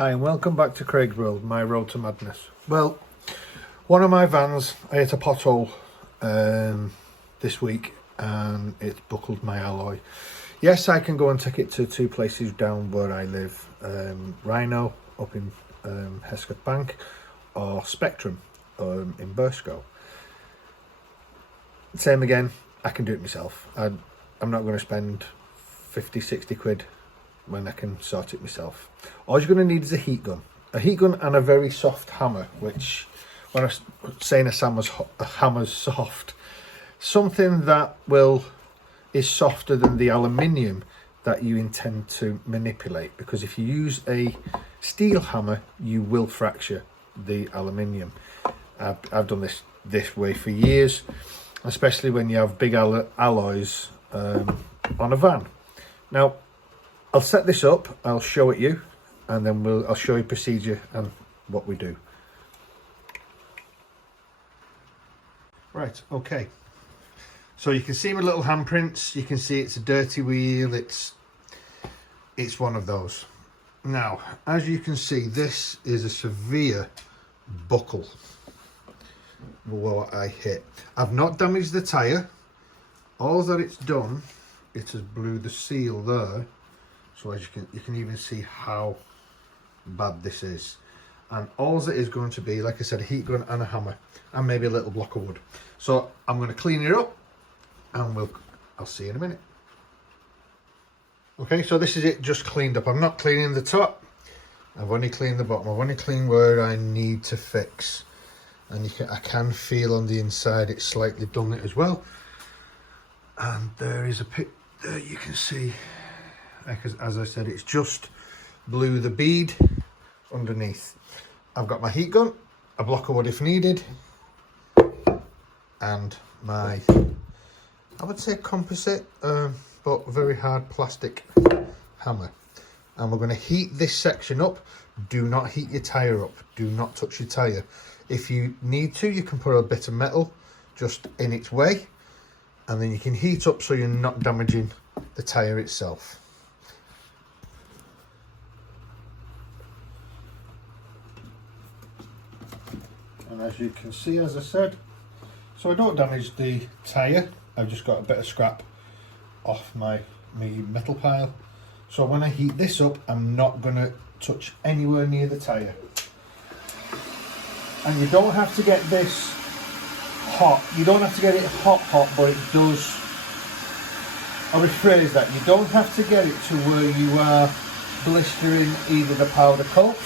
Hi and welcome back to Craig's World, my road to madness. Well, one of my vans, I hit a pothole this week and it's buckled my alloy. Yes, I can go and take it to two places down where I live, Rhino up in Hesketh Bank or Spectrum in Burscough. Same again, I can do it myself. I'm not going to spend 50-60 quid when I can sort it myself. All you're going to need is a heat gun and a very soft hammer, which when I'm saying a hammer's soft, something that is softer than the aluminium that you intend to manipulate, because if you use a steel hammer you will fracture the aluminium. I've done this way for years, especially when you have big alloys on a van. Now I'll set this up, I'll show it you, and then I'll show you procedure and what we do. Right, okay. So you can see my little handprints, you can see it's a dirty wheel, it's one of those. Now, as you can see, this is a severe buckle what I hit. I've not damaged the tyre, all that it's done, it has blew the seal there. So as you can even see how bad this is. And all it is going to be, like I said, a heat gun and a hammer and maybe a little block of wood. So I'm going to clean it up and I'll see you in a minute. Okay, so this is it just cleaned up. I'm not cleaning the top, I've only cleaned the bottom. I've only cleaned where I need to fix. And I can feel on the inside it's slightly done it as well. And there is a pit there you can see. Because as I said, it's just blew the bead underneath. I've got my heat gun, a block of wood if needed, and my, I would say composite, but very hard plastic hammer. And we're going to heat this section up. Do not heat your tyre up. Do not touch your tyre. If you need to, you can put a bit of metal just in its way, and then you can heat up so you're not damaging the tyre itself. And as you can see, as I said, so I don't damage the tyre, I've just got a bit of scrap off my metal pile. So when I heat this up, I'm not going to touch anywhere near the tyre. And you don't have to get this hot, you don't have to get it hot, but it does, I'll rephrase that, you don't have to get it to where you are blistering either the powder coat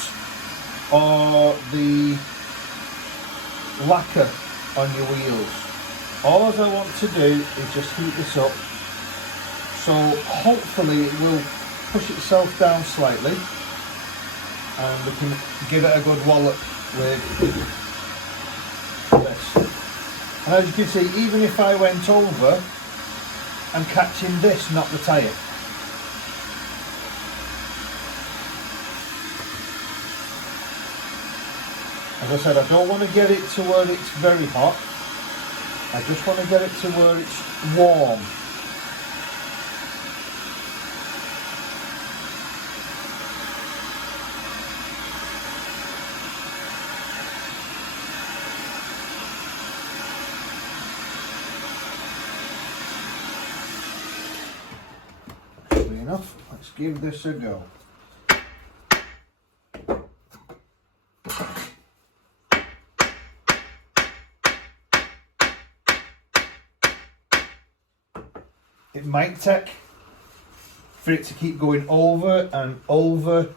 or the lacquer on your wheels. All I want to do is just heat this up, so hopefully it will push itself down slightly and we can give it a good wallop with this. And as you can see, even if I went over, I'm catching this, not the tyre. As I said, I don't want to get it to where it's very hot. I just want to get it to where it's warm. Actually enough, let's give this a go. It might take for it to keep going over and over,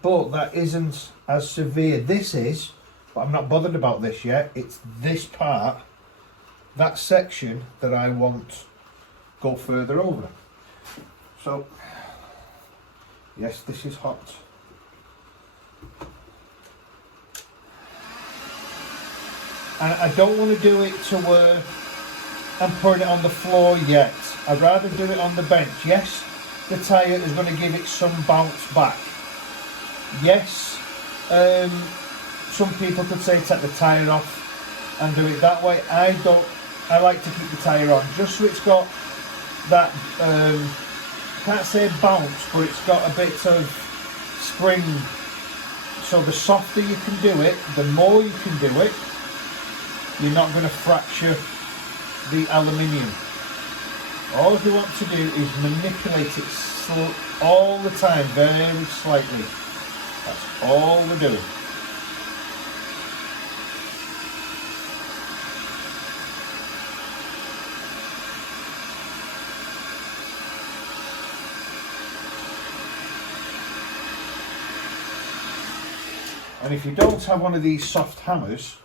but that isn't as severe. This is, but I'm not bothered about this yet. It's this part, that section, that I want go further over. So, yes, this is hot. And I don't want to do it to where I'm putting it on the floor yet. I'd rather do it on the bench. Yes, the tyre is going to give it some bounce back. Yes, some people could say take the tyre off and do it that way. I don't. I like to keep the tyre on, just so it's got that, can't say bounce, but it's got a bit of spring So the softer you can do it, the more you can do it, you're not going to fracture the aluminium. All we want to do is manipulate it all the time, very slightly. That's all we're doing. And if you don't have one of these soft hammers,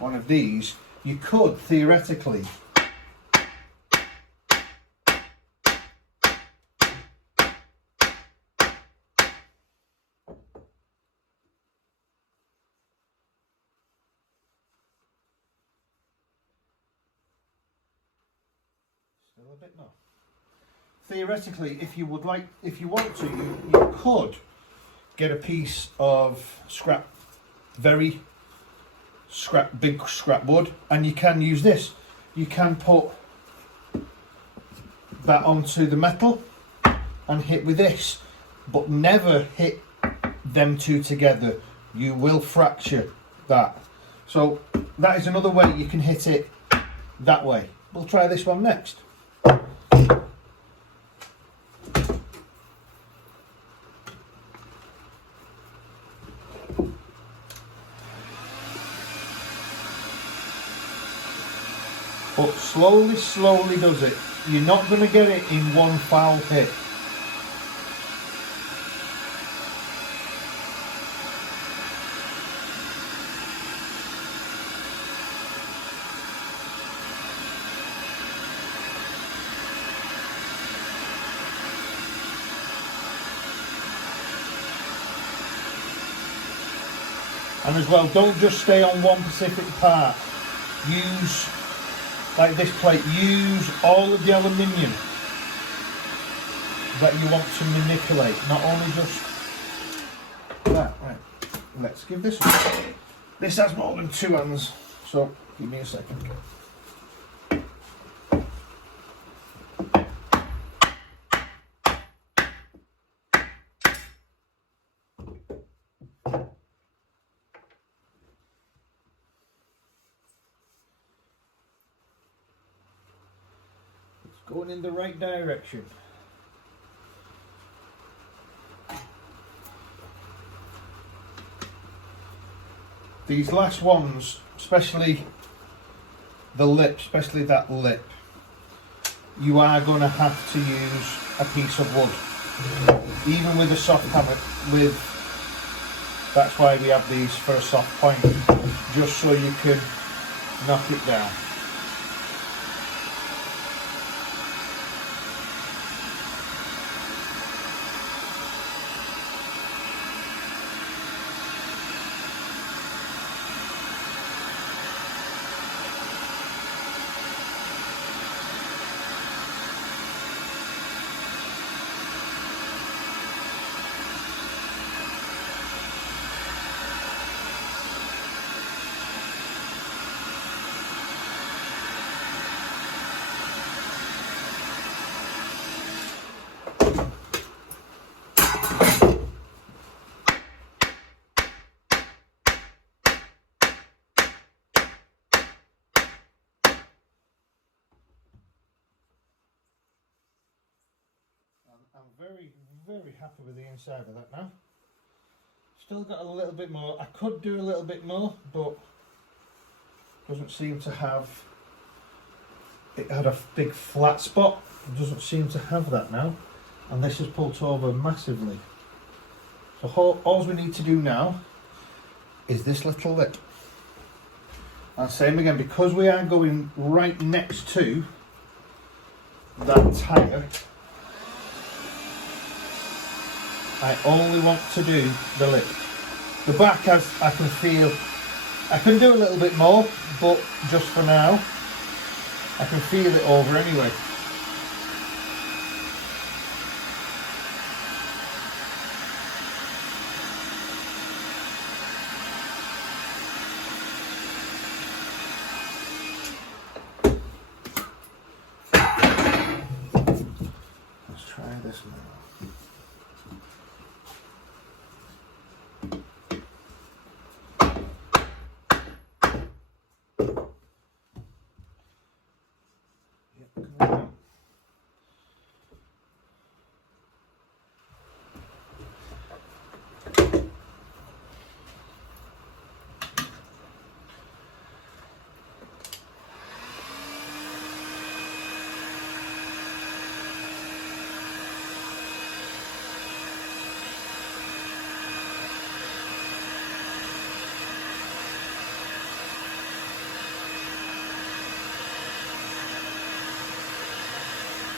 one of these, you could theoretically still a bit more. Theoretically, if you would like, if you want to, you could get a piece of scrap, big scrap wood, and you can use this. You can put that onto the metal and hit with this, but never hit them two together. You will fracture that. So that is another way you can hit it that way. We'll try this one next. But slowly does it. You're not going to get it in one foul hit. And as well, don't just stay on one specific part. Use, like this plate, use all of the aluminium that you want to manipulate, not only just that. Right, let's give this one. This has more than two hands, so give me a second. Going in the right direction. These last ones, especially the lip, especially that lip, you are going to have to use a piece of wood. Even with a soft hammer, that's why we have these for a soft point, just so you can knock it down. I'm very happy with the inside of that now. Still got a little bit more. I could do a little bit more, but doesn't seem to have. It had a big flat spot. It doesn't seem to have that now, and this has pulled over massively. So all we need to do now is this little lip. And same again, because we are going right next to that tire, I only want to do the lip. The back, as I can feel, I can do a little bit more, but just for now, I can feel it over anyway. Let's try this now.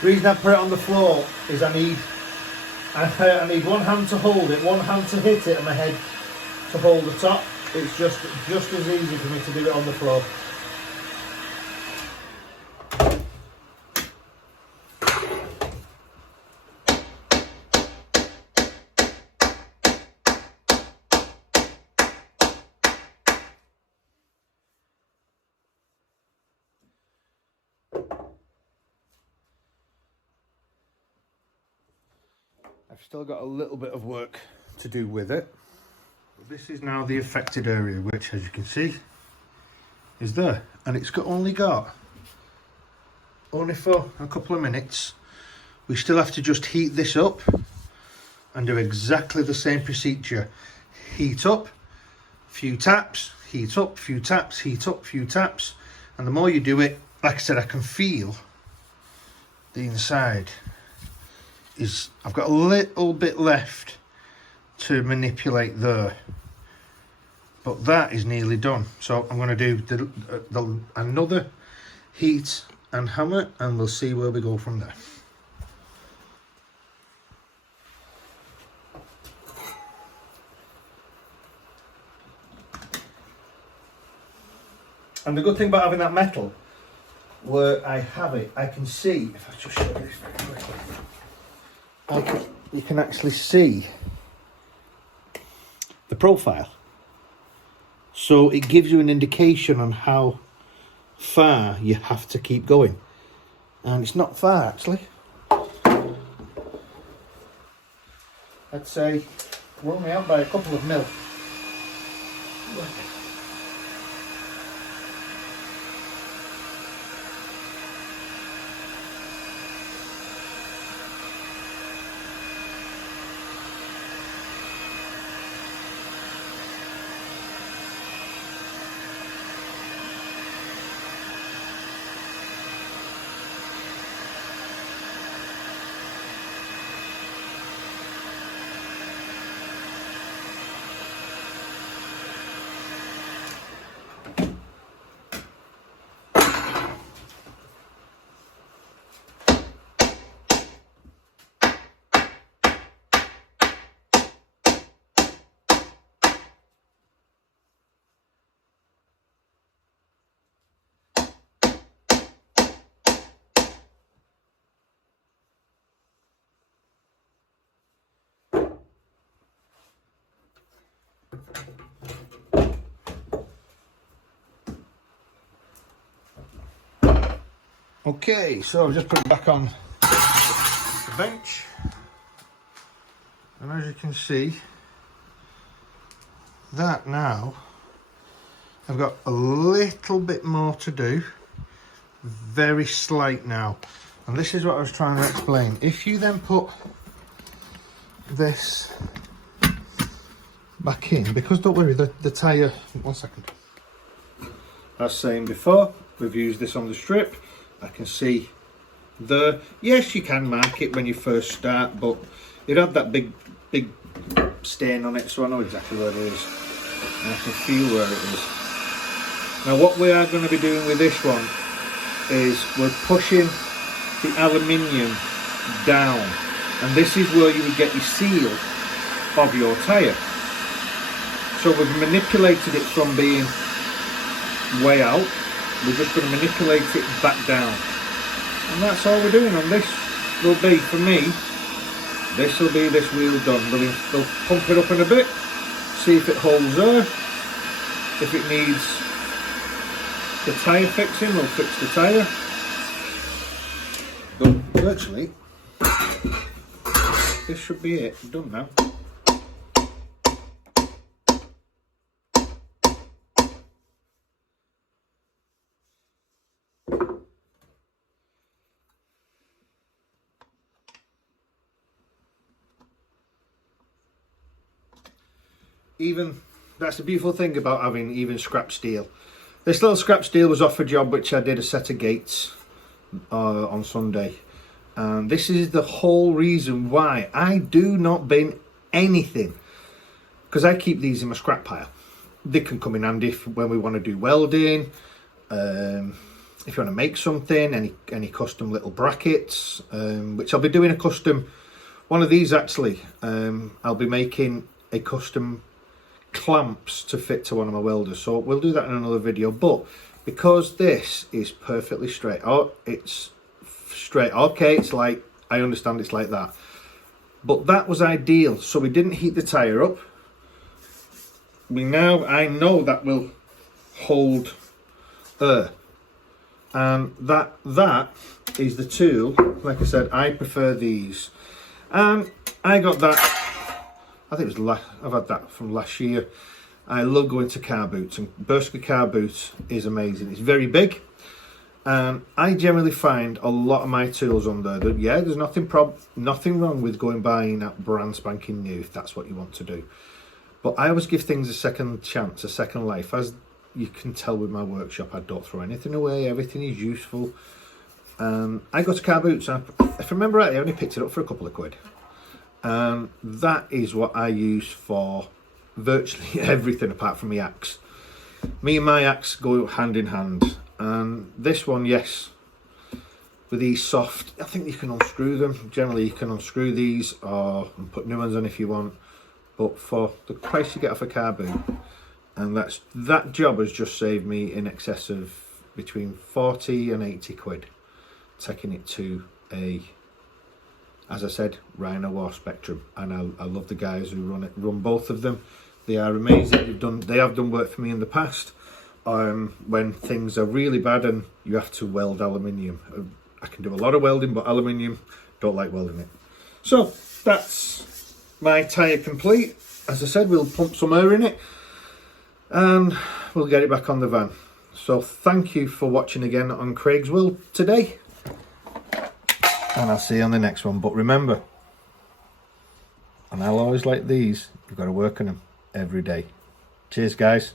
The reason I put it on the floor is I need one hand to hold it, one hand to hit it, and my head to hold the top. It's just as easy for me to do it on the floor. I've still got a little bit of work to do with it. This is now the affected area, which, as you can see, is there. And it's only for a couple of minutes. We still have to just heat this up and do exactly the same procedure. Heat up, few taps, heat up, few taps, heat up, few taps. And the more you do it, like I said, I can feel the inside. I've got a little bit left to manipulate there, but that is nearly done. So I'm going to do another heat and hammer, and we'll see where we go from there. And the good thing about having that metal, where I have it, I can see, if I just show you this very quickly, you can actually see the profile. So it gives you an indication on how far you have to keep going. And it's not far, actually. I'd say we're only out by a couple of mil. Okay, so I've just put it back on the bench, and as you can see, that now I've got a little bit more to do, very slight now, and this is what I was trying to explain. If you then put this back in, because don't worry, the tyre, one second, as saying before, we've used this on the strip. I can see there. Yes, you can mark it when you first start, but it had that big stain on it, so I know exactly where it is, and I can feel where it is. Now what we are going to be doing with this one is we're pushing the aluminium down, and this is where you would get your seal of your tyre. So we've manipulated it from being way out. We're just going to manipulate it back down, and that's all we're doing on this. Will be, for me, this will be this wheel done. We'll pump it up in a bit, see if it holds there. If it needs the tyre fixing, we'll fix the tyre. But virtually, this should be it, done now. That's the beautiful thing about having even scrap steel. This little scrap steel was off a job which I did a set of gates on Sunday, and this is the whole reason why I do not bin anything, because I keep these in my scrap pile. They can come in handy when we want to do welding. If if you want to make something, any custom little brackets, which I'll be doing a custom, one of these actually, I'll be making a custom clamps to fit to one of my welders, so we'll do that in another video. But because this is perfectly straight, it's straight, okay, it's like, I understand it's like that, but that was ideal, so we didn't heat the tire up. I know that will hold air, and that is the tool. Like I said, I prefer these, and I got that, I think it was I've had that from last year. I love going to car boots, and Bershka car boots is amazing. It's very big, and I generally find a lot of my tools on there that, yeah, there's nothing wrong with buying that brand spanking new if that's what you want to do. But I always give things a second chance, a second life. As you can tell with my workshop, I don't throw anything away. Everything is useful. I got to car boots, and if I remember right, I only picked it up for a couple of quid. That is what I use for virtually everything apart from my axe. Me and my axe go hand in hand, and this one, yes, with these soft, I think you can unscrew them. Generally you can unscrew these or put new ones on if you want, but for the price you get off a car boot, and that job has just saved me in excess of between 40 and 80 quid, taking it to a, as I said, Rhino or Spectrum. And I love the guys who run both of them. They are amazing. They have done work for me in the past, when things are really bad and you have to weld aluminium. I can do a lot of welding, but aluminium, don't like welding it. So that's my tyre complete. As I said, we'll pump some air in it and we'll get it back on the van. So thank you for watching again on Craig's World today, and I'll see you on the next one. But remember, and I'll always like these, you've got to work on them every day. Cheers guys.